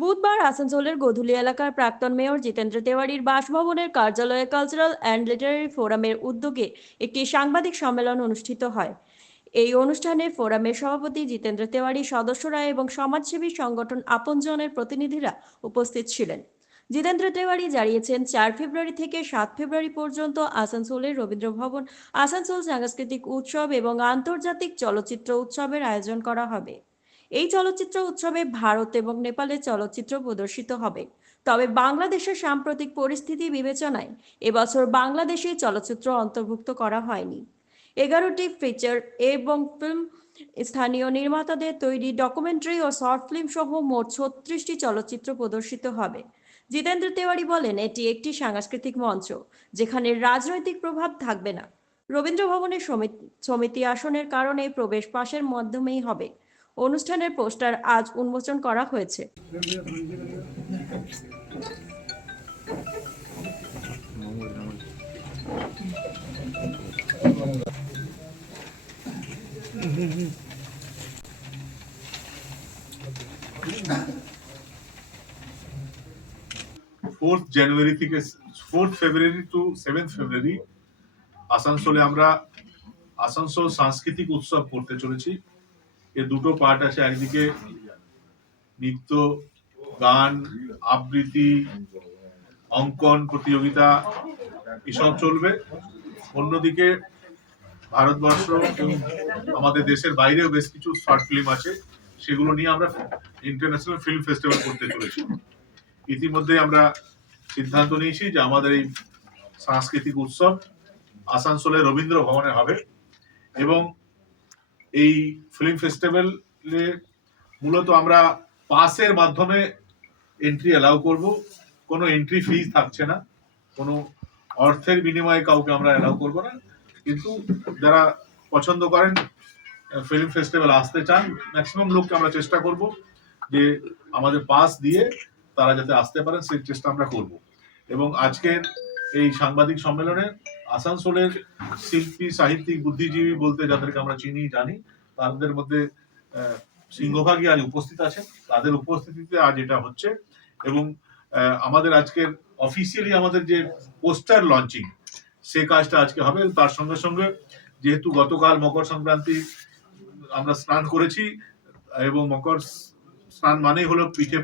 বুধবার আসানসোলের গোধুলি এলাকার প্রাক্তন মেয়র জিতেন্দ্র তেওয়ারির বাসভবনের কার্যালয়ে কালচারাল অ্যান্ড লিটারারি ফোরামের উদ্যোগে একটি সাংবাদিক সম্মেলন অনুষ্ঠিত হয়। এই অনুষ্ঠানে ফোরামের সভাপতি জিতেন্দ্র তেওয়ারি, সদস্যরা এবং সমাজসেবী সংগঠন আপনজনের প্রতিনিধিরা উপস্থিত ছিলেন। জিতেন্দ্র তেওয়ারি জানিয়েছেন, চার ফেব্রুয়ারি থেকে সাত ফেব্রুয়ারি পর্যন্ত আসানসোলের রবীন্দ্র ভবন আসানসোল সাংস্কৃতিক উৎসব এবং আন্তর্জাতিক চলচ্চিত্র উৎসবের আয়োজন করা হবে। এই চলচ্চিত্র উৎসবে ভারত এবং নেপালের চলচ্চিত্র প্রদর্শিত হবে। তবে বাংলাদেশের সাম্প্রতিক পরিস্থিতি বিবেচনায় এবছর বাংলাদেশি চলচ্চিত্র অন্তর্ভুক্ত করা হয়নি। এগারোটি ফিচার এবং ফিল্ম স্থানীয় নির্মাতাদের তৈরি ডকুমেন্টারি ও শর্ট ফিল্ম সহ মোট ছত্রিশটি চলচ্চিত্র প্রদর্শিত হবে। জিতেন্দ্র তেওয়ারি বলেন, এটি একটি সাংস্কৃতিক মঞ্চ, যেখানে রাজনৈতিক প্রভাব থাকবে না। রবীন্দ্র ভবনের সমিতি আসনের কারণে প্রবেশ পাশের মাধ্যমেই হবে। অনুষ্ঠানের পোস্টার আজ উন্মোচন করা হয়েছে। ফোর্থ জানুয়ারি থেকে fourth February to seventh February আসানসোলে আমরা আসানসোল সাংস্কৃতিক উৎসব করতে চলেছি। এর দুটো পার্ট আছে একদিকে নৃত্য, গান, আবৃত্তি, অঙ্কন, প্রতিযোগিতা, এসব চলবে। অন্যদিকে ভারতবর্ষ এবং আমাদের দেশের বাইরেও বেশ কিছু শর্ট ফিল্ম আছে, সেগুলো নিয়ে আমরা ইন্টারন্যাশনাল ফিল্ম ফেস্টিভ্যাল করতে চলেছি। ইতিমধ্যে আমরা সিদ্ধান্ত নিয়েছি যে আমাদের এই সাংস্কৃতিক উৎসব আসানসোলের রবীন্দ্র ভবনে হবে এবং এই ফিল্ম ফেস্টিভ্যালে মূলত আমরা পাসের মাধ্যমে এন্ট্রি অ্যালাউ করব। কোনো এন্ট্রি ফিজ থাকছে না। কোনো অর্থের বিনিময়ে কাউকে আমরা অ্যালাউ করব না। কিন্তু যারা পছন্দ করেন ফিল্ম ফেস্টিভ্যাল আসতে চান ম্যাক্সিমাম লোককে আমরা চেষ্টা করব যে আমাদের পাস দিয়ে তারা যাতে আসতে পারেন, সেই চেষ্টা আমরা করব। এবং আজকের এই সাংবাদিক সম্মেলনে আসানসোলের শিল্পী, সাহিত্যিক, বুদ্ধিজীবী বলতে যাদেরকে আমরা চিনি, জানি, তাদের মধ্যে সিংহভাগই আজ উপস্থিত আছেন। তাদের উপস্থিতিতে আজ এটা হচ্ছে এবং আমাদের আজকের অফিসিয়ালি আমাদের যে পোস্টার লঞ্চিং সে কাজটা আজকে হবে। তার সঙ্গে সঙ্গে যেহেতু গতকাল মকর সংক্রান্তি আমরা স্নান করেছি এবং মকর স্নান মানেই হলো পিঠে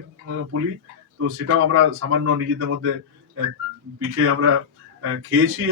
পুলি। তো সেটাও আমরা সামান্য নিজেদের মধ্যে পিঠে আমরা খেয়েছি।